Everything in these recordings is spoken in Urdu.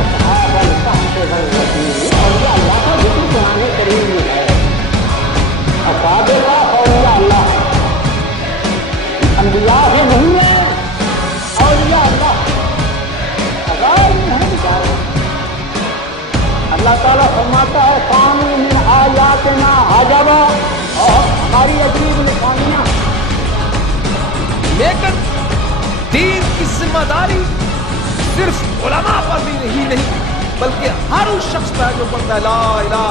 أصحاب الكهف والرقيم اولیاء اللہ کا ذکر قرآن کریم میں ہے. اصحاب الکہف اولیاء اللہ انبیاء سے نہیں ہے، اولیاء اللہ غیر میں ہیں بیچارے. اللہ تعالیٰ فرماتا ہے کانوا من آیاتنا عجبا، اور ہماری عجیب نشانیاں. لیکن دین کی ذمہ داری صرف علماء پر بھی نہیں بلکہ ہر اس شخص پر جو پڑھتا ہے لا الہ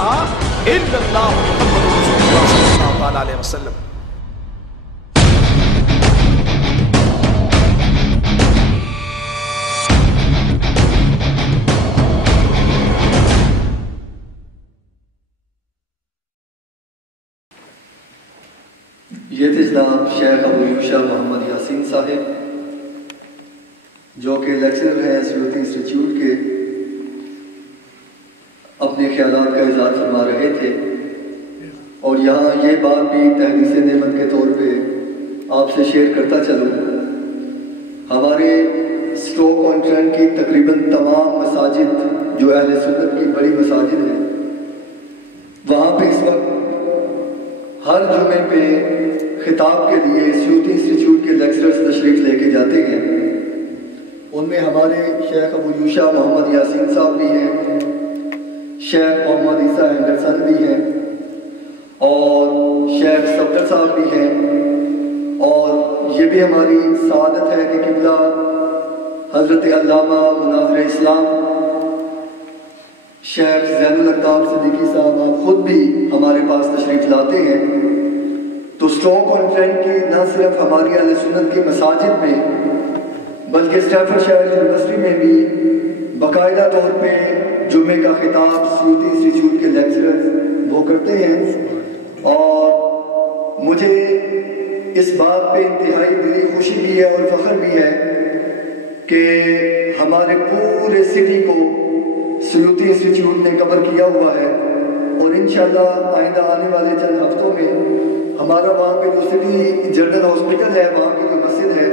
الا اللہ محمد رسول اللہ صلی اللہ علیہ وسلم. یہ تھے جناب شیخ ابو یوشع محمد یاسین صاحب جو کہ لیکچرر ہیں سیوتی انسٹیٹیوٹ کے. اپنے خیالات کا اظہار فرما رہے تھے اور یہاں یہ بات بھی تحدیث نعمت کے طور پہ آپ سے شیئر کرتا چلوں. ہمارے اسٹوک آن ٹرینڈ کی تقریباً تمام مساجد جو اہل سنت کی بڑی مساجد ہیں وہاں پہ اس وقت ہر جمعے پہ خطاب کے لیے سیوتی انسٹیٹیوٹ کے لیکچررز تشریف لے کے جاتے ہیں. ان میں ہمارے شیخ ابو یوشع محمد یاسین صاحب بھی ہیں، شیخ محمد عیسیٰ اینڈرسن بھی ہیں اور شیخ صفدر صاحب بھی ہیں. اور یہ بھی ہماری سعادت ہے کہ قبلہ حضرت علامہ مناظر اسلام شیخ زین الالطاف صدیقی صاحب آپ خود بھی ہمارے پاس تشریف لاتے ہیں. تو اسٹوک آن ٹرینڈ کی نہ صرف ہماری اہل سنت کی مساجد میں بلکہ اسٹیفرڈ شائر یونیورسٹی میں بھی باقاعدہ طور پہ جمعے کا خطاب سیوتی انسٹیٹیوٹ کے لیکچررز وہ کرتے ہیں. اور مجھے اس بات پہ انتہائی دلی خوشی بھی ہے اور فخر بھی ہے کہ ہمارے پورے سٹی کو سیوتی انسٹیٹیوٹ نے کور کیا ہوا ہے. اور انشاءاللہ آئندہ آنے والے چند ہفتوں میں ہمارا وہاں پہ جو سٹی جنرل ہاسپٹل ہے وہاں کی جو مسجد ہے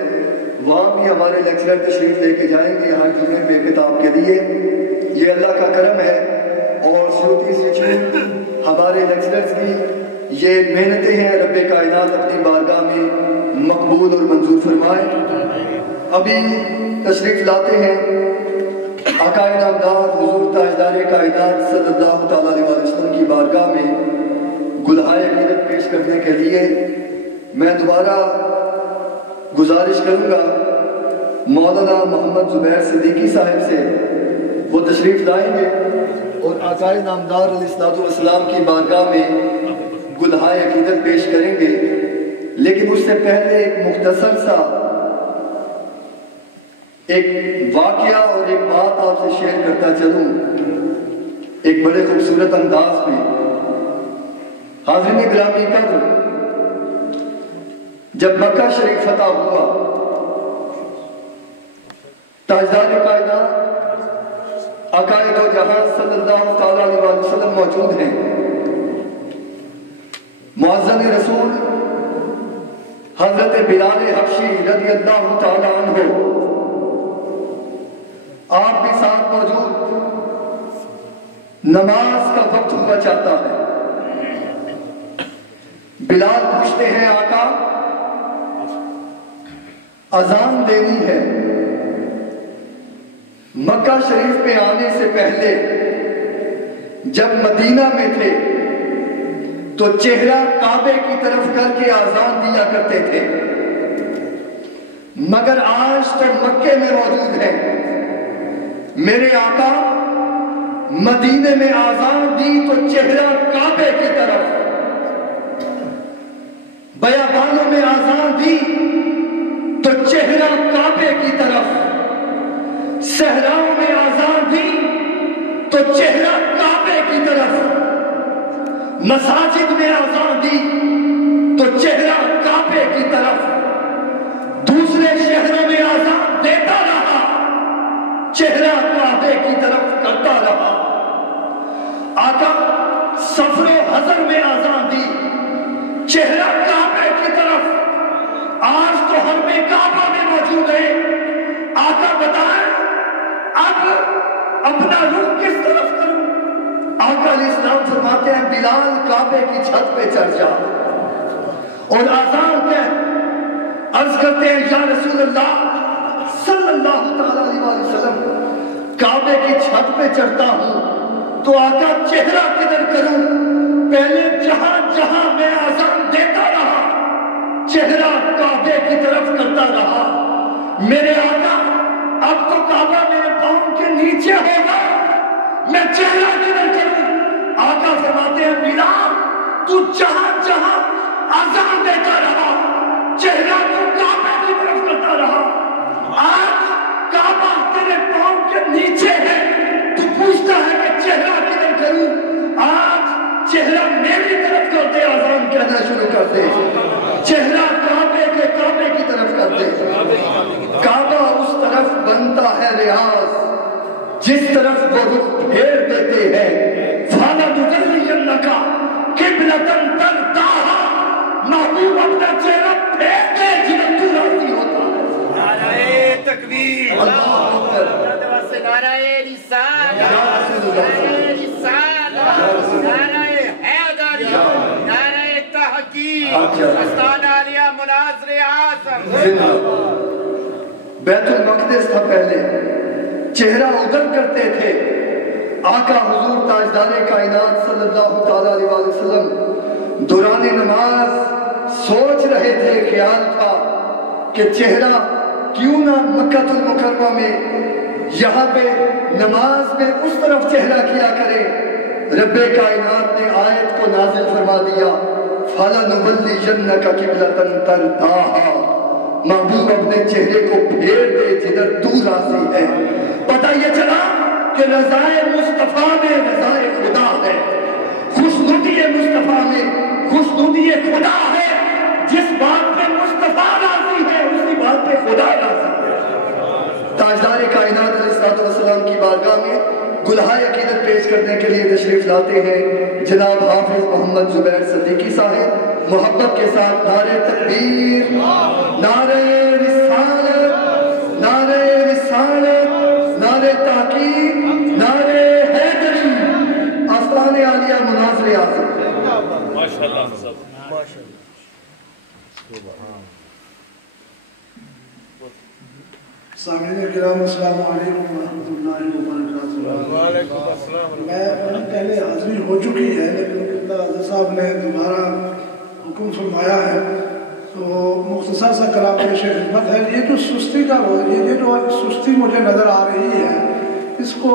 وہاں بھی ہمارے لیکچرر تشریف لے کے جائیں گے ہر جمعے پہ خطاب کے لیے. یہ اللہ کا کرم ہے اور سیوتی انسٹیٹیوٹ ہمارے لیکچررز کی یہ محنتیں ہیں. رب کائنات اپنی بارگاہ میں مقبول اور منظور فرمائے. ابھی تشریف لاتے ہیں آقائے نامدار حضور تاجدار کائنات صلی اللہ تعالیٰ علیہ وسلم کی بارگاہ میں گلہائے عقیدت پیش کرنے کے لیے. میں دوبارہ گزارش کروں گا مولانا محمد زبیر صدیقی صاحب سے، وہ تشریف لائیں گے اور آقائے نامدار علیہ السلام کی بارگاہ میں گلہائے عقیدت پیش کریں گے. لیکن اس سے پہلے ایک مختصر سا ایک واقعہ اور ایک بات آپ سے شیئر کرتا چلوں ایک بڑے خوبصورت انداز میں. حاضرین گرامی قدر، جب مکہ شریف فتح ہوا تاجدار کائنات آقائے دو جہاں صلی اللہ تعالیٰ علیہ وسلم موجود ہیں. معزز رسول حضرت بلال حبشی رضی اللہ تعالیٰ عنہ آپ بھی ساتھ موجود. نماز کا وقت ہوا چاہتا ہے. بلال پوچھتے ہیں آقا اذان دینی ہے. مکہ شریف میں آنے سے پہلے جب مدینہ میں تھے تو چہرہ کعبے کی طرف کر کے اذان دیا کرتے تھے، مگر آج تو مکے میں موجود ہیں. میرے آقا مدینے میں اذان دی تو چہرہ کعبے کی طرف، بیابانوں میں اذان دی تو چہرہ کعبے کی طرف، صحراؤں میں اذان دی تو چہرہ کعبے کی طرف، مساجد میں اذان دی تو چہرہ کعبے کی طرف، دوسرے شہروں میں اذان دیتا رہا چہرہ کعبے کی طرف کرتا رہا. آقا سفر و حضر میں اذان دی چہرہ کعبے کی طرف. آج تو ہم میں کعبہ میں موجود ہے، آقا بتائیں اب اپنا رخ کس طرف کروں؟ آقا علیہ السلام فرماتے ہیں بلال کعبے کی چھت پہ چڑھ جا اور آزان کہ عرض کرتے ہیں یا رسول اللہ صلی اللہ تعالی علیہ وسلم کعبے کی چھت پہ چڑھتا ہوں تو آقا چہرہ کدھر کروں؟ پہلے جہاں جہاں میں آزان دیتا رہا چہرہ کعبے کی طرف کرتا رہا. میرے آقا اب تو کعبہ میرے پاؤں کے نیچے ہوگا میں چہرہ کدھر کروں؟ آقا فرماتے ہیں بلال تو جہاں جہاں آزان دیتا رہا چہرہ تو کعبہ کی طرف کرتا رہا. آج کعبہ تیرے پاؤں کے نیچے ہے تو پوچھتا ہے کہ چہرہ کدھر کروں؟ آج چہرہ میری طرف کرتے آزان کہنا شروع کر دے. چہرہ کعبے کی طرف کر دے. کعبہ اس طرف بنتا ہے ریاض جس طرف وہ رخ پھیر دیتے ہیں. فَلَنُوَلِّيَنَّكَ قِبْلَةً تَرْضَاهَا محبوب اپنا چہرہ پھیر دے جدھر تو راضی ہوتا ہے. نعرہ تکبیر، اللہ اکبر، نعرہ رسالت، نعرہ رسالت، نعرہ حیدر، نعرہ تحقیق، استان عالیہ مناظر اعظم. بیت المقدس تھا پہلے چہرہ ادھر کرتے تھے. آقا حضور تاجدار کائنات صلی اللہ تعالی علیہ وسلم دوران نماز سوچ رہے تھے، خیال تھا کہ چہرہ کیوں نہ مکہ المکرمہ میں یہاں پہ نماز میں اس طرف چہرہ کیا کرے. رب کائنات نے آیت کو نازل فرما دیا فَلَنُوَلِّيَنَّكَ قِبْلَةً تَرْضَاهَا محبوب اپنے چہرے کو پھیر دے جدھر تو راضی ہے. پتہ یہ چلا کہ رضائے مصطفیٰ میں رضائے خدا ہے. خوشنودی مصطفیٰ میں خوشنودی خدا ہے. جس بات پہ مصطفیٰ راضی ہے اسی بات پہ خدا راضی ہے. تاجدار کائنات علیہ السلام کی بارگاہ میں گلہائے عقیدت پیش کرنے کے لیے تشریف لاتے ہیں جناب حافظ محمد زبیر صدیقی صاحب. محبت کے ساتھ نعرہ تکبیر، نعرہ رسالت، نعرہ رسالت، نعرہ تحقیق، نعرہ حیدری، آستان عالیہ مناظر اعظم. ماشاءاللہ. سامعین کرام السلام علیکم ورحمۃ اللہ وبرکاتہ. میں پہلے حاضری ہو چکی ہے لیکن قبلہ حضرت صاحب نے دوبارہ حکم فرمایا ہے تو مختصر سا کلام پیش خدمت ہے. یہ جو سستی کا یہ جو سستی مجھے نظر آ رہی ہے اس کو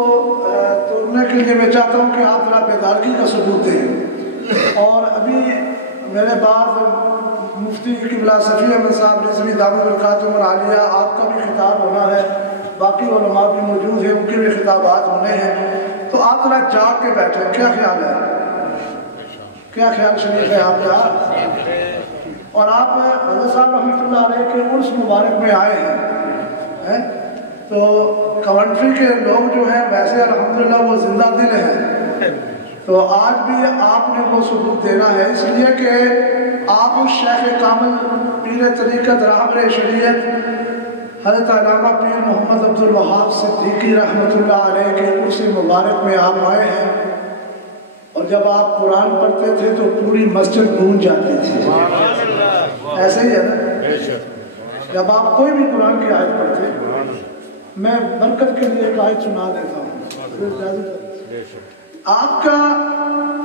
توڑنے کے لیے میں چاہتا ہوں کہ آپ ذرا بیدارگی کا ثبوت دیں. اور ابھی میرے بعد مفتی قبلہ صفی احمد صاحب رضوی دامت برکاتہم العالیہ آپ کا بھی خطاب ہونا ہے، باقی علماء بھی موجود ہیں ان کے بھی خطابات ہونے ہیں. تو آپ ذرا جاگ کے بیٹھیں. کیا خیال ہے؟ کیا خیال شریف ہے آپ کا؟ اور آپ حضرت صاحب رحمۃ اللہ علیہ کے عرس مبارک میں آئے ہیں تو کونٹری کے لوگ جو ہیں ویسے الحمدللہ وہ زندہ دل ہیں تو آج بھی آپ نے وہ ثبوت دینا ہے اس لیے کہ آپ اس شیخ کامل پیر طریقت رہبر شریعت حضرت علامہ پیر محمد عبد الوہاب صدیقی رحمۃ اللہ علیہ کے عرس مبارک میں آپ آئے ہیں اور جب آپ قرآن پڑھتے تھے تو پوری مسجد گونج جاتی تھی. ایسے ہی ہے نا؟ جب آپ کوئی بھی قرآن کی آیت پڑھتے، میں برکت کے لیے ایک آیت سنا دیتا ہوں. آپ کا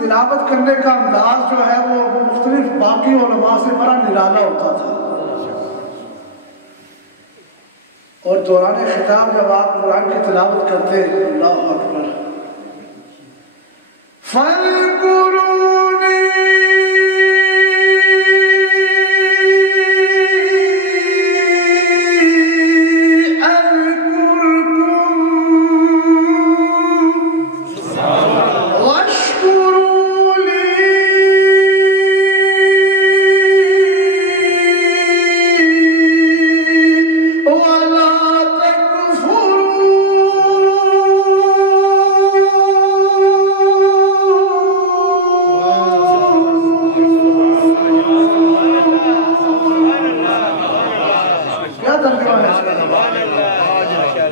تلاوت کرنے کا انداز جو ہے وہ مختلف باقی علماء سے بڑا نرالا ہوتا تھا اور دوران خطاب جب آپ قرآن کی تلاوت کرتے ہیں اللہ اکبر فَاذْكُرُونِي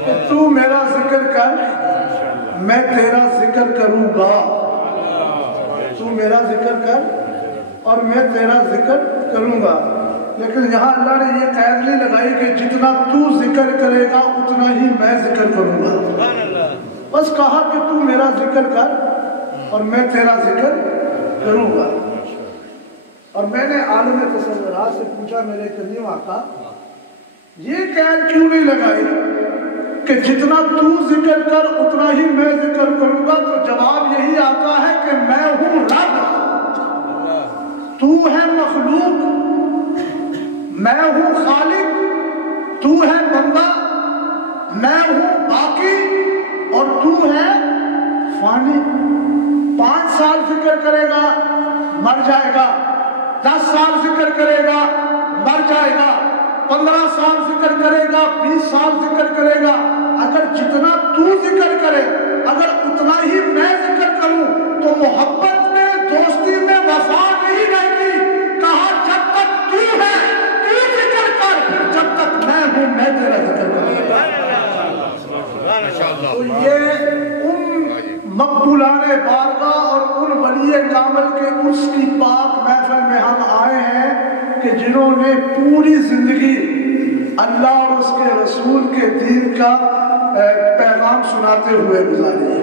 کہ تو میرا ذکر کر میں تیرا ذکر کروں گا، تو میرا ذکر کر اور میں تیرا ذکر کروں گا. لیکن یہاں اللہ نے یہ قید نہیں لگائی کہ جتنا تو ذکر کرے گا اتنا ہی میں ذکر کروں گا. بس کہا کہ تو میرا ذکر کر اور میں تیرا ذکر کروں گا. اور میں نے عالم تصورات سے پوچھا میرے کریم آقا یہ قید کیوں نہیں لگائی کہ جتنا تو ذکر کر اتنا ہی میں ذکر کروں گا؟ تو جواب یہی آتا ہے کہ میں ہوں رب، تو ہے مخلوق، میں ہوں خالق، تو ہے بندہ، میں ہوں باقی اور تو ہے فانی. 5 سال ذکر کرے گا مر جائے گا، 10 سال ذکر کرے گا مر جائے گا، 15 سال ذکر کرے گا، 20 سال ذکر کرے گا. اگر جتنا تو ذکر کرے اگر اتنا ہی میں ذکر کروں تو محبت میں، دوستی میں وفا نہیں رہتی. کہا جب تک تو ہے تو ذکر کر، جب تک میں ہوں میں تیرا ذکر کروں. تو یہ ان مقبولان بارگاہ اور ان ولی کامل کے اس کی پاک محفل میں ہم آئے ہیں کہ جنہوں نے پوری زندگی اللہ اور اس کے رسول کے دین کا پیغام سناتے ہوئے گزاری ہے.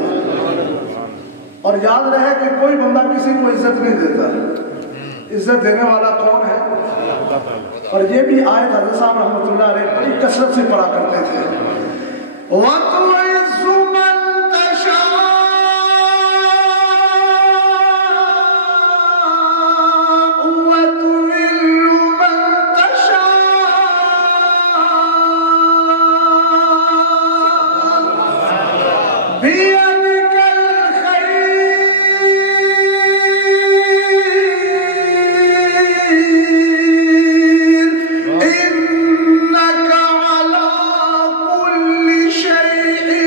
اور یاد رہے کہ کوئی بندہ کسی کو عزت نہیں دیتا، عزت دینے والا کون ہے؟ اور یہ بھی آیت حضرت صاحب رحمۃ اللہ علیہ بڑی کثرت سے پڑھا کرتے تھے. وَتُعِزُّ مَن تَشَاءُ وَتُذِلُّ مَن تَشَاءُ بِيَدِكَ الْخَيْرُ إِنَّكَ عَلَى كُلِّ شَيْءٍ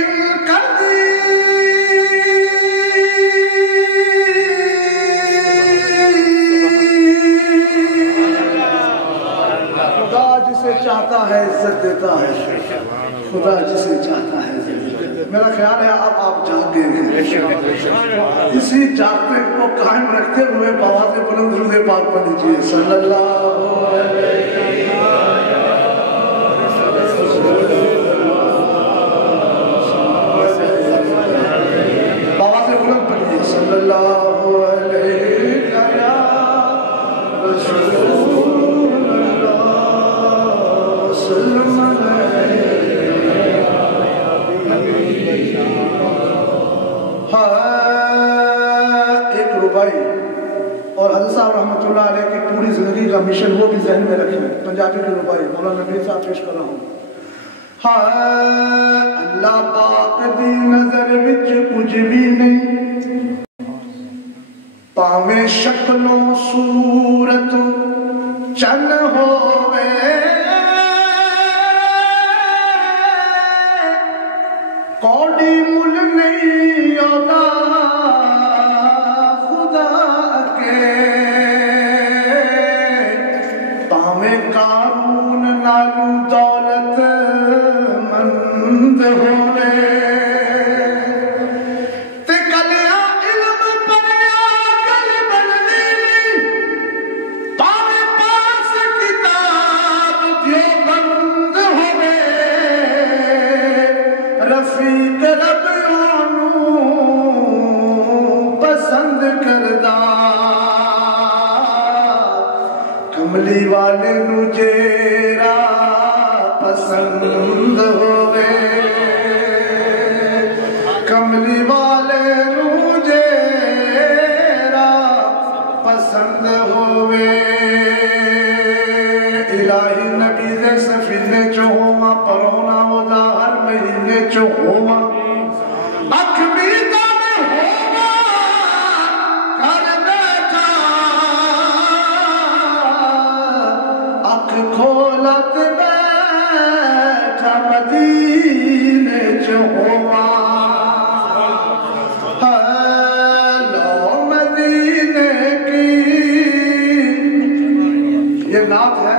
خدا جسے چاہتا ہے عزت دیتا ہے، خدا جسے چاہتا ہے عزت دیتا ہے. میرا خیال ہے اب آپ جاگ گئے ہیں. اسی جاگتے کو قائم رکھتے ہوئے بآواز بلند درود پاک پڑھ لیجیے صلی اللہ علیہ بآواز بلند پڑھیے صلی اللہ علیہ وسلم. ایک ربائی اور حضرت صاحب رحمۃ اللہ علیہ کی پوری زندگی کا مشن وہ بھی ذہن میں رکھیں. پنجابی کی ربائی مولانا نبی صاحب پیش کر رہا ہوں. اللہ پاک دی نظر وچ کچھ بھی نہیں، پاویں شکل و صورت چن ہووے، کوڑی مل نہیں ہوتا خدا کے، پاویں قارون نالو دولت مند ہووے، تے کلیا علم پڑھیا گل بننی نہیں، پاویں پاس کتاب دیوبند ہووے، رفیق رب پسند کردہ، کملی والے نو جیرا پسند ہووے، کملی والے نو جیرا پسند ہووے. الہی نبی دے سفینے چو ہواں، پرونا ہودا ہر مہینے چو ہواں، اکھ بیتا میں ہوا کر بیٹھا، اکھ کھولت بیٹھا مدینے چو ہواں، لو مدینے کی. یہ نعت ہے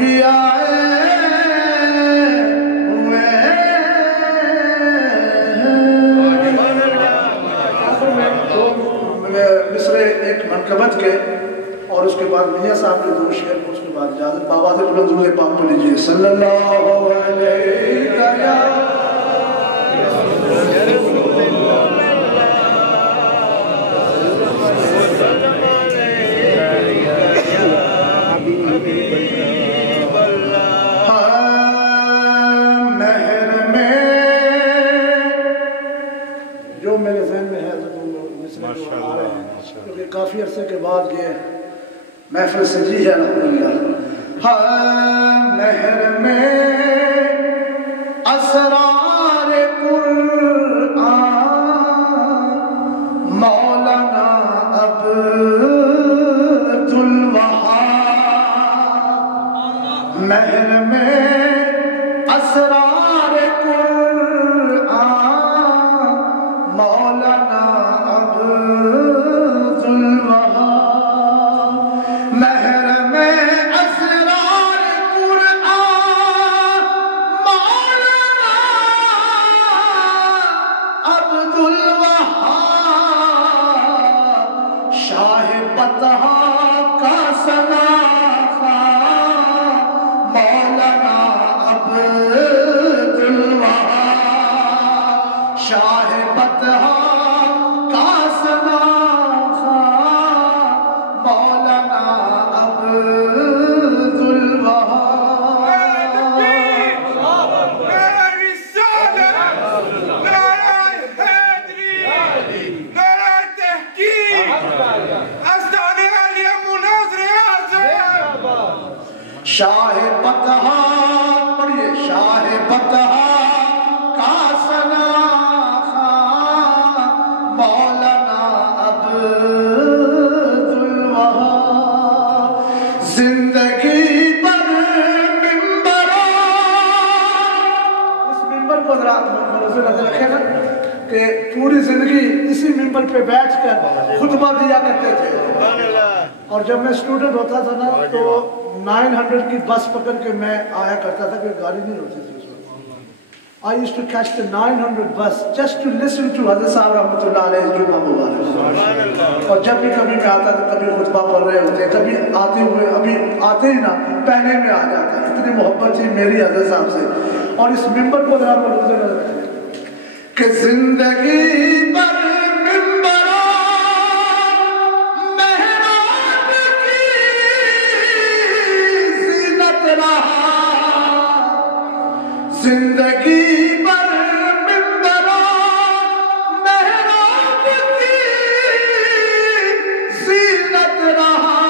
بھی آئے ہوئے مصرے ایک منقبت کے اور اس کے بعد میاں صاحب کے دو شعر کو اس کے بعد اجازت بابا سے بلند درود پاک کو لیجیے صلی اللہ علیہ مہر میں جو میرے ذہن میں ہے کیونکہ کافی عرصے کے بعد یہ محفل سجی ہے الحمدللہ مہر میں اسرار قرآن مولانا عبدالوہاب مہر میں اسرار قرآن مولانا شاہ بطحا پڑھئے شاہ بطحا کا سناخا مولانا عبدالوہاب زندگی پر ممبرہ اس ممبر کو ذرا ملوزے نظر رکھے نا کہ پوری زندگی اسی ممبر پہ بیٹھ کر خطبہ دیا کرتے تھے اور جب میں اسٹوڈنٹ ہوتا تھا نا تو 900 کی بس پکڑ کے میں آیا کرتا تھا کہ گاڑی نہیں ہوتی تھی اس وقت I used to catch the 900 bus just to listen to حضرت صاحب رحمۃ اللہ علیہ جمعہ مبارک اور جب بھی کبھی میں آتا تو کبھی خطبہ پڑھ رہے ہوتے کبھی آتے ہوئے ابھی آتے ہی نا پہلے میں آ جاتا اتنی محبت تھی میری حضرت صاحب سے اور اس ممبر کو ذرا ملوزے نظر رکھیں کہ زندگی پر زندگی پر ممبرہ محراب کی زینت رہا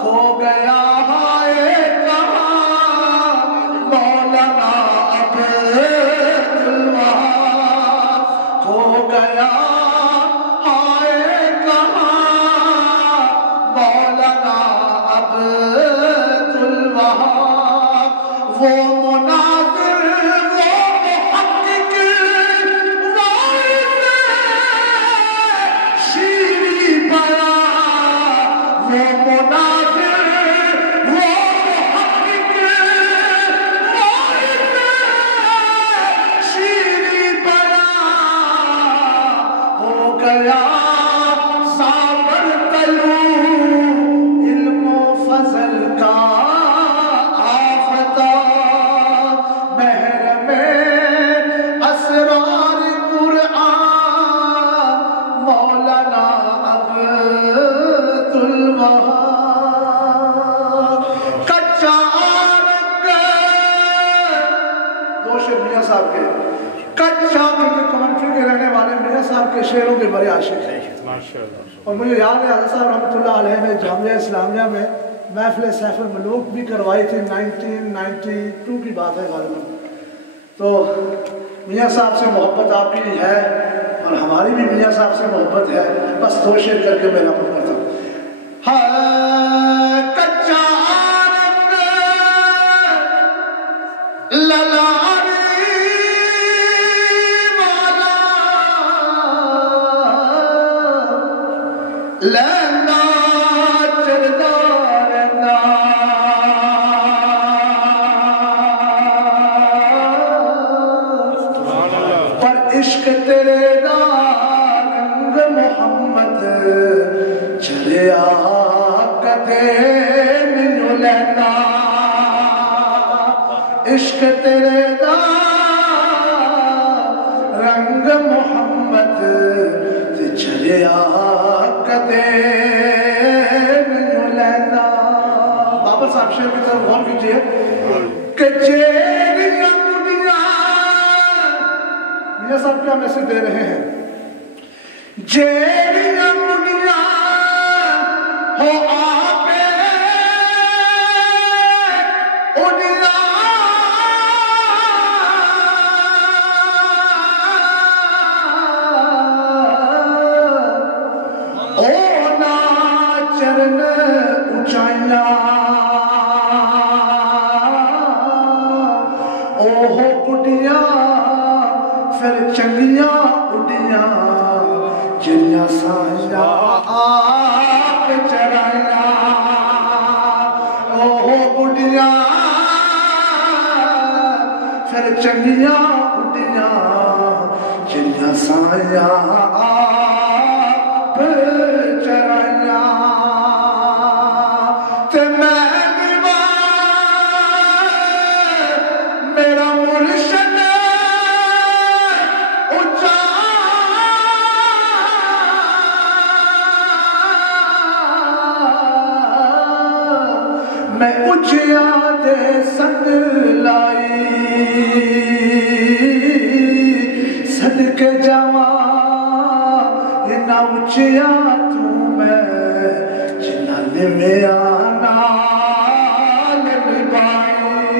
کھو گیا ہے کہاں مولانا عبدالوہاب کھو گیا ہے کہاں مولانا عبدالوہاب وہ مناظر وہ محقق وارث شیریں بیان وہ مناظر وہ محقق وارث شیریں بیان ہو گیا سابر طلوع علم و فضل کا کے شعروں کے بڑے عاشق ہیں اور مجھے یاد ہے حضرت صاحب رحمۃ اللہ علیہ نے جامعہ اسلامیہ میں محفل سیف الملوک بھی کروائی تھی 1992 کی بات ہے غالباً تو میاں صاحب سے محبت آپ کی ہے اور ہماری بھی میاں صاحب سے محبت ہے بس دو شعر کر کے میں رقم کرتا ہوں کچا رنگ لینا چردارنا عشق تیرے دا رنگ محمد چلیا کدے مینوں لینا عشق تیرے دا رنگ محمد چلیا کدے مینوں لینا بابا صاحب شیر کی طرف غور کیجئے کہ جیڑیاں کڑیاں میاں صاحب کیا میسج دے رہے ہیں جیڑیاں کڑیاں ہو آپے پھر چنگیاں اڈیاں جنیاں سائیاں آپ چرائیاں اوہ بڑیاں پھر چنگیاں اڈیاں جنیاں سائیاں آپ چرائیاں تے میں میرا مرشد میں اچھیا دے سنگ لائی صدقے جاواں انہا اچھیا تو میں جنہ نمیاں نال نبائی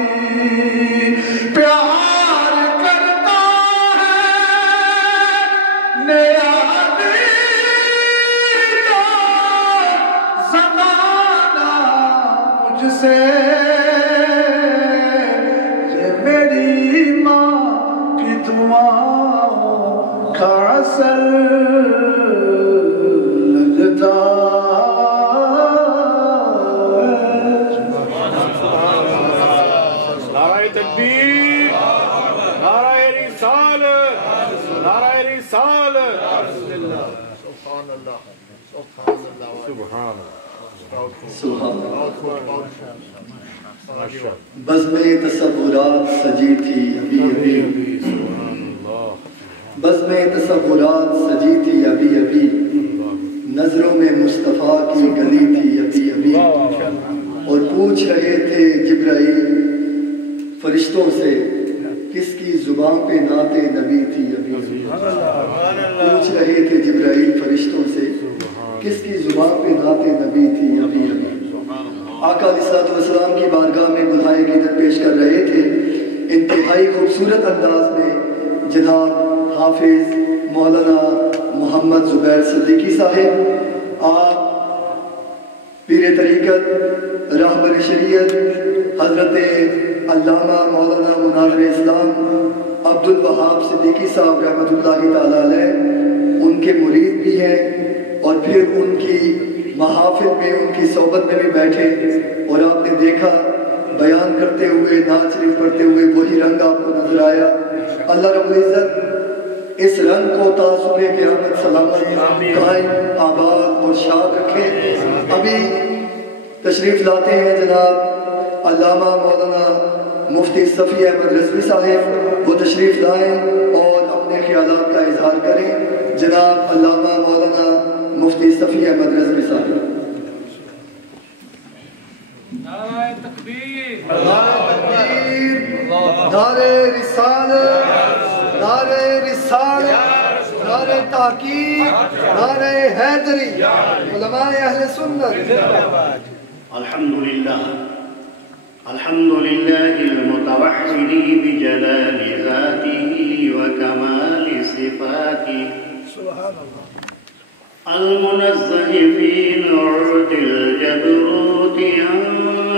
پیار کرتا ہے نیادی جو زمانہ مجھ سے یہ میری ماں کی دعاؤں کا اثر لگتا نعرہ تکبیر نعرہ رسالت نعرہ رسالت سبحان اللہ سبحان اللہ بزم تصورات سجی تھی ابھی ابھی بزم تصورات سجی تھی ابھی ابھی نظروں میں مصطفیٰ کی گلی تھی ابھی ابھی اور پوچھ رہے تھے جبرائیل فرشتوں سے کس کی زبان پہ نعت نبی تھی ابھی ابھی پوچھ رہے تھے جبرائیل فرشتوں سے کس کی زبان پہ نعت نبی تھی ابھی ابھی آقا علیہ السلام کی بارگاہ میں گلہائے عقیدت پیش کر رہے تھے انتہائی خوبصورت انداز میں جناب حافظ مولانا محمد زبیر صدیقی صاحب آپ پیر طریقت راہبر شریعت حضرت علامہ مولانا مناظر اسلام عبد الوہاب صدیقی صاحب رحمۃ اللہ تعالیٰ علیہ ان کے مرید بھی ہیں اور پھر ان کی محافل میں ان کی صحبت میں بھی بیٹھے اور آپ نے دیکھا بیان کرتے ہوئے نعت شریف پڑھتے ہوئے وہی رنگ آپ کو نظر آیا اللہ رب العزت اس رنگ کو تا صبح قیامت سلامت قائم آباد اور شاد رکھے ابھی تشریف لاتے ہیں جناب علامہ مولانا مفتی صفی احمد رضوی صاحب وہ تشریف لائیں اور اپنے خیالات کا اظہار کریں جناب علامہ مولانا مفتی صفی احمد رضوی صاحب نعرہ تکبیر نعرہ رسالت نعرہ رسالت نعرہ تحقیق نعرہ حیدری علماء اہل سنت الحمد لله المتوحد بجلال ذاته وكمال صفاته المنزه في نعوت الجبروت عن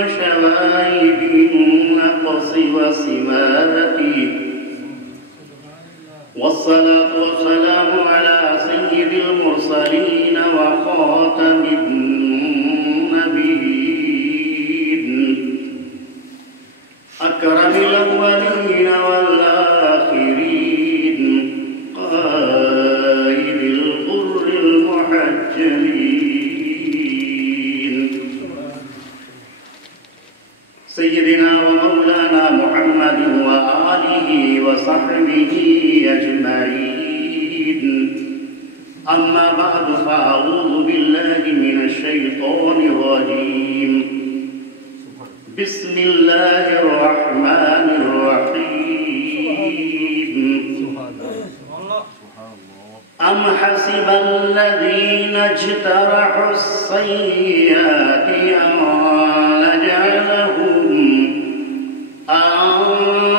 شوائب النقص وسماته والصلاة والسلام على سيد المرسلين وخاتم النبيين أكرم الأولين والآخرين سيدنا ومولانا محمد وآله وصحبه أجمعين. أما بعد فأعوذ بالله من الشيطان الرجيم. بسم الله الرحمن الرحيم. أم حسب الذين اجترحوا السيئات أن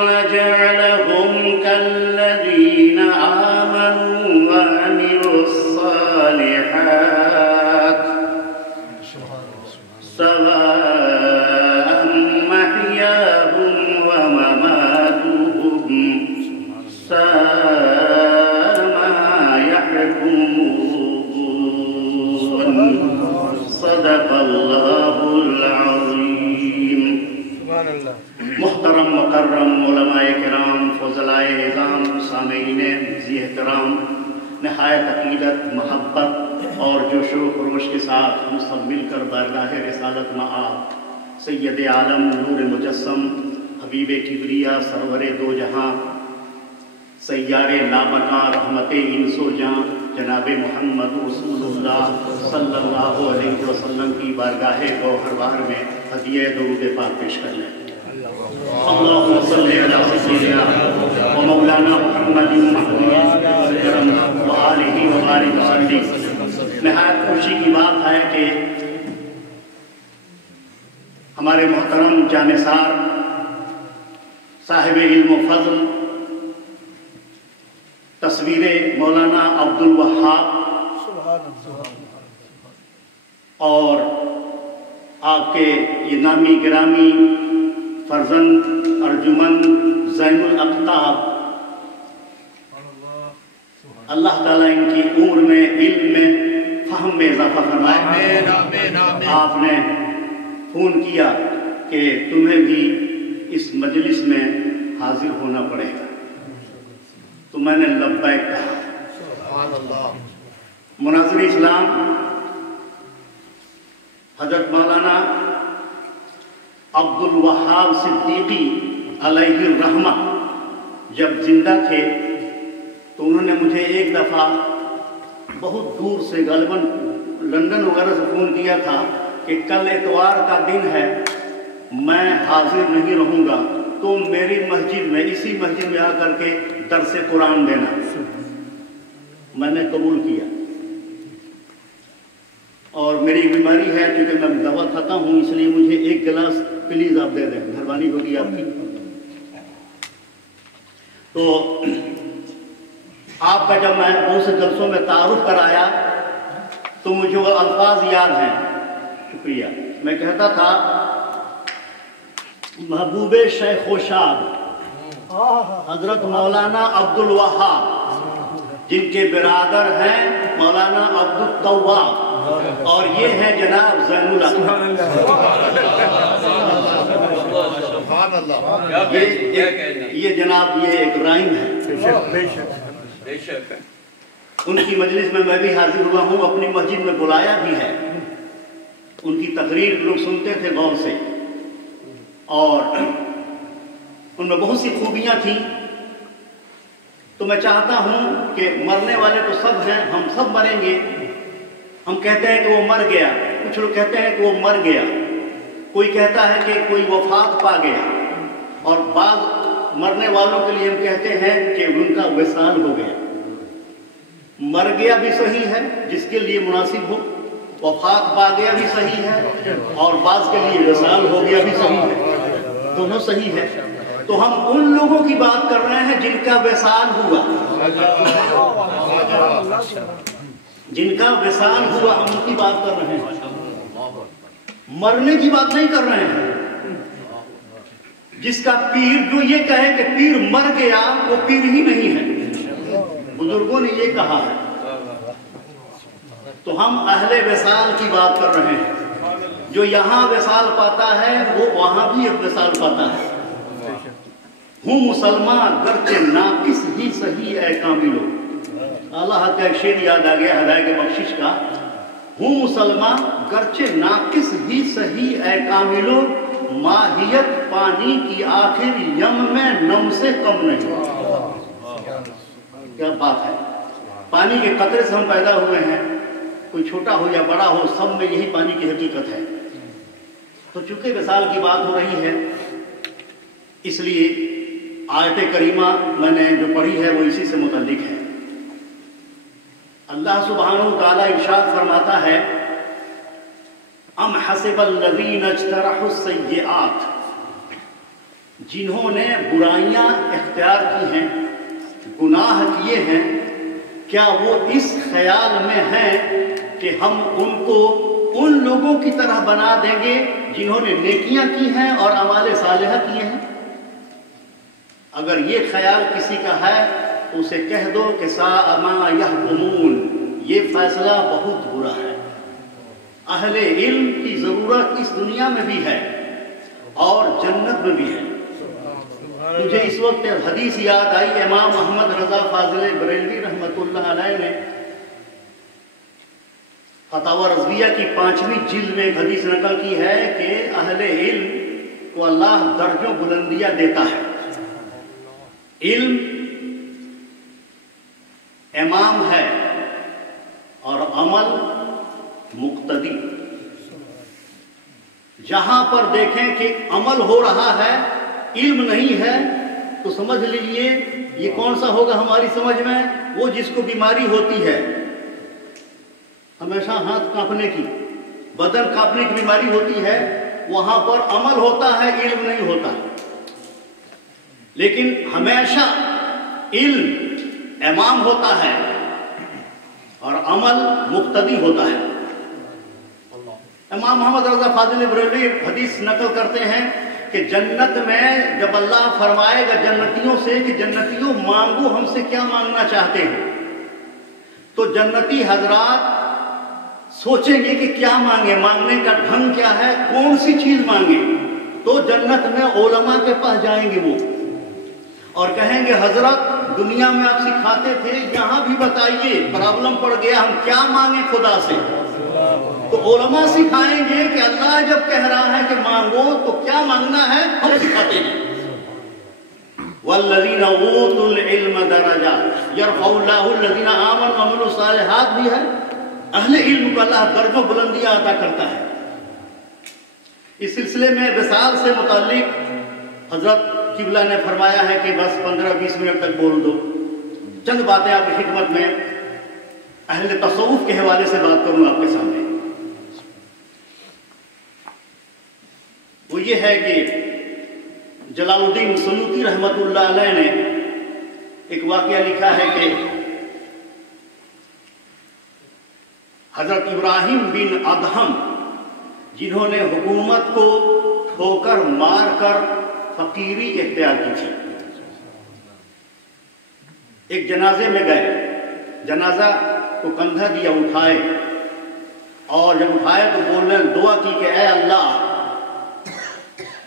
نجعلهم كالذين آمنوا وعملوا الصالحات سواء محياهم ومماتهم ساء ما يحكمون. صدق الله العظيم. محترم مکرم علماء کرام، فضلائے نظام، سامعین ذی احترام، نہایت عقیدت، محبت اور جوش و خروش کے ساتھ ہم سب مل کر بارگاہ رسالت مآب سید عالم نور مجسم حبیب کبریا سرور دو جہاں سیار لابقا رحمت انس و جاں جناب محمد رسول اللہ صلی اللہ علیہ وسلم کی بارگاہ گوہروار میں ہدیہ درود پاک پیش کر لیں. اللہم صلی علی سیدنا و مولانا محمد و آلہ و بارک وسلم. نہایت خوشی کی بات ہے کہ ہمارے محترم جانثار صاحب علم و فضل تصویر مولانا عبدالوہاب اور آپ کے یہ نامی گرامی فرزند ارجمن زین الاقطاب، اللہ تعالیٰ ان کی عمر میں، علم میں، فہم میں اضافہ فرمائے. آپ نے فون کیا کہ تمہیں بھی اس مجلس میں حاضر ہونا پڑے گا، تو میں نے لبیک کہا. مناظر اسلام حضرت مولانا عبدالوہاب صدیقی علیہ الرحمہ جب زندہ تھے تو انہوں نے مجھے ایک دفعہ بہت دور سے غالباً لندن وغیرہ سے فون کیا تھا کہ کل اتوار کا دن ہے، میں حاضر نہیں رہوں گا، تو میری مسجد میں، اسی مسجد میں آ کر کے درس قرآن دینا. میں نے قبول کیا اور میری بیماری ہے کیونکہ میں دوا کھاتا ہوں، اس لیے مجھے ایک گلاس پلیز آپ دے دیں، مہربانی ہوگی آپ کی. تو آپ کا جب میں بہت سے جلسوں میں تعارف کرایا تو مجھے وہ الفاظ یاد ہیں. شکریہ. میں کہتا تھا محبوب شیخ و شاب حضرت مولانا عبدالوہاب جن کے برادر ہیں مولانا عبدالتواب اور یہ ہے جناب زین الاقطاب. یہ جناب یہ ایک رائم ہے. ان کی مجلس میں بھی حاضر ہوا ہوں، اپنی مسجد میں بلایا بھی ہے. ان کی تقریر لوگ سنتے تھے غور سے اور ان میں بہت سی خوبیاں تھیں. تو میں چاہتا ہوں کہ مرنے والے تو سب ہیں، ہم سب مریں گے. ہم کہتے ہیں کہ وہ مر گیا، کچھ لوگ کہتے ہیں کہ وہ مر گیا، کوئی کہتا ہے کہ کوئی وفات پا گیا، اور بعض مرنے والوں کے لیے ہم کہتے ہیں کہ ان کا وصال ہو گیا. مر گیا بھی صحیح ہے جس کے لیے مناسب ہو، وفات پا گیا بھی صحیح ہے، اور بعض کے لیے وصال ہو گیا بھی صحیح ہے، دونوں صحیح ہے. تو ہم ان لوگوں کی بات کر رہے ہیں جن کا وصال ہوا، جن کا وصال ہوا ہم ان کی بات کر رہے ہیں، مرنے کی بات نہیں کر رہے ہیں. جس کا پیر جو یہ کہے کہ پیر مر گیا وہ پیر ہی نہیں ہے. بزرگوں نے یہ کہا ہے. تو ہم اہل وصال کی بات کر رہے ہیں. جو یہاں وصال پاتا ہے وہ وہاں بھی ایک وصال پاتا ہے. ہوں مسلمان گرچہ ناقص ہی صحیح اے کاملو. اللہ کا ایک شعر یاد آ گیا ہدایت بخشش کا. ہوں مسلمان گرچہ ناقص ہی صحیح اے کاملو، ماہی ماہیت پانی کی آخر یم میں نم سے کم نہیں. کیا بات ہے. پانی کے قطرے سے ہم پیدا ہوئے ہیں, کوئی چھوٹا ہو یا بڑا ہو, سب میں یہی پانی کی حقیقت ہے. تو چونکہ وصال کی بات ہو رہی ہے, اس لیے آیت کریمہ میں نے جو پڑھی ہے وہ اسی سے متعلق ہے. اللہ سبحانہ و تعالیٰ ارشاد فرماتا ہے, ام حسب الذین اجترحوا السیئات, جنہوں نے برائیاں اختیار کی ہیں, گناہ کیے ہیں, کیا وہ اس خیال میں ہیں کہ ہم ان کو ان لوگوں کی طرح بنا دیں گے جنہوں نے نیکیاں کی ہیں اور اعمال صالحہ کیے ہیں؟ اگر یہ خیال کسی کا ہے تو اسے کہہ دو کہ ساء ما یحکمون, یہ فیصلہ بہت برا ہے. اہل علم کی ضرورت اس دنیا میں بھی ہے اور جنت میں بھی ہے. مجھے اس وقت حدیث یاد آئی, امام احمد رضا فاضل بریلوی رحمۃ اللہ علیہ نے فتاوی رضویہ کی 5ویں جلد میں ایک حدیث نقل کی ہے کہ اہل علم کو اللہ درجوں بلندیاں دیتا ہے. علم امام ہے اور عمل مقتدی. جہاں پر دیکھیں کہ عمل ہو رہا ہے, علم نہیں ہے, تو سمجھ لیجئے یہ کون سا ہوگا ہماری سمجھ میں, وہ جس کو بیماری ہوتی ہے, ہمیشہ ہاتھ کانپنے کی, بدن کانپنے کی بیماری ہوتی ہے, وہاں پر عمل ہوتا ہے, علم نہیں ہوتا. لیکن ہمیشہ علم امام ہوتا ہے اور عمل مقتدی ہوتا ہے. امام محمد رضا فاضل بریلوی حدیث نقل کرتے ہیں کہ جنت میں جب اللہ فرمائے گا جنتیوں سے کہ جنتیوں مانگو ہم سے کیا مانگنا چاہتے ہو, تو جنتی حضرات سوچیں گے کہ کیا مانگے, مانگنے کا ڈھنگ کیا ہے, کون سی چیز مانگے. تو جنت میں علماء کے پاس جائیں گے وہ اور کہیں گے حضرت دنیا میں آپ سکھاتے تھے, یہاں بھی بتائیے, پرابلم پڑ گیا, ہم کیا مانگیں خدا سے. تو علماء سکھائیں گے کہ اللہ جب کہہ رہا ہے کہ مانگو تو کیا مانگنا ہے, ہم سکھاتے ہیں. والذین اوتوا العلم درجات یرفع اللہ الذین آمنوا وعملوا الصالحات بھی ہے. اہل علم کو اللہ درجوں بلندیاں عطا کرتا ہے. اس سلسلے میں وصال سے متعلق حضرت قبلہ نے فرمایا ہے کہ بس 15-20 منٹ تک بول دو. چند باتیں آپ کی خدمت میں اہل تصوف کے حوالے سے بات کروں آپ کے سامنے. وہ یہ ہے کہ جلال الدین سیوطی رحمۃ اللہ علیہ نے ایک واقعہ لکھا ہے کہ حضرت ابراہیم بن ادہم, جنہوں نے حکومت کو ٹھوکر مار کر فقیری اختیار کی تھی, ایک جنازے میں گئے, جنازہ کو کندھا دیا, اٹھائے, اور جب اٹھائے تو بولنے دعا کی کہ اے اللہ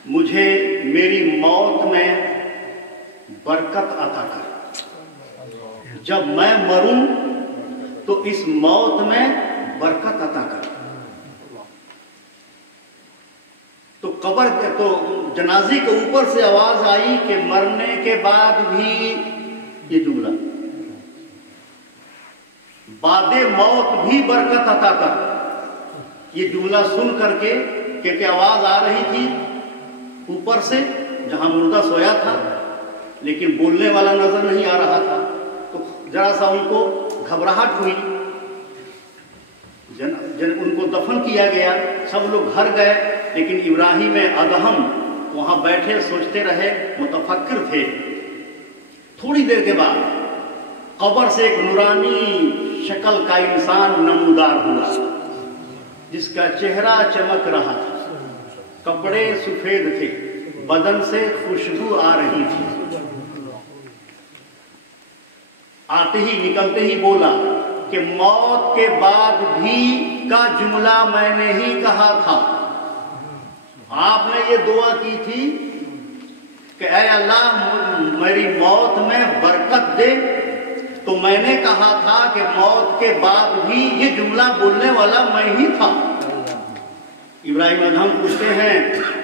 مجھے میری موت میں برکت عطا کر, جب میں مروں تو اس موت میں برکت عطا کر. تو قبر کے تو جنازے کے اوپر سے آواز آئی کہ مرنے کے بعد بھی یہ جملہ, بعد موت بھی برکت عطا کر. یہ جملہ سن کر کے کہ آواز آ رہی تھی اوپر سے جہاں مردہ سویا تھا, لیکن بولنے والا نظر نہیں آ رہا تھا, تو ذرا سا ان کو گھبراہٹ ہوئی. ان کو دفن کیا گیا, سب لوگ گھر گئے, لیکن ابراہیم ادہم وہاں بیٹھے سوچتے رہے, متفکر تھے. تھوڑی دیر کے بعد قبر سے ایک نورانی شکل کا انسان نمودار ہوا, جس کا چہرہ چمک رہا تھا, کپڑے سفید تھے, بدن سے خوشبو آ رہی تھی. آتے ہی نکلتے ہی بولا کہ موت کے بعد بھی کا جملہ میں نے ہی کہا تھا. آپ نے یہ دعا کی تھی کہ اے اللہ میری موت میں برکت دے, تو میں نے کہا تھا کہ موت کے بعد بھی یہ جملہ بولنے والا میں ہی تھا. ابراہیم ادہم پوچھتے ہیں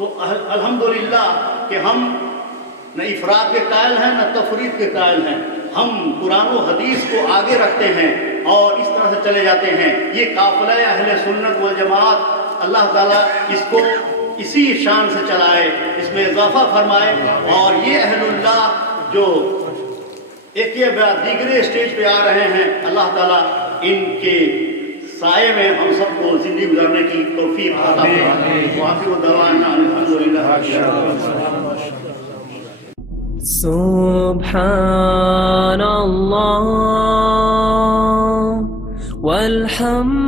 تو الحمدللہ کہ ہم نہ افراط کے قائل ہیں نہ تفریط کے قائل ہیں، ہم قرآن و حدیث کو آگے رکھتے ہیں اور اس طرح سے چلے جاتے ہیں۔ یہ قافلہ اہل سنت والجماعت اللہ تعالیٰ اس کو اسی شان سے چلائے، اس میں اضافہ فرمائے، اور یہ اہل اللہ جو ایک کے بعد دیگرے اسٹیج پہ آ رہے ہیں، اللہ تعالیٰ ان کے سائے میں ہم سب کو زندگی گزارنے کی توفیق عطا فرمائے۔ وآخر دعوانا الحمدللہ۔ سبحان اللہ والحمد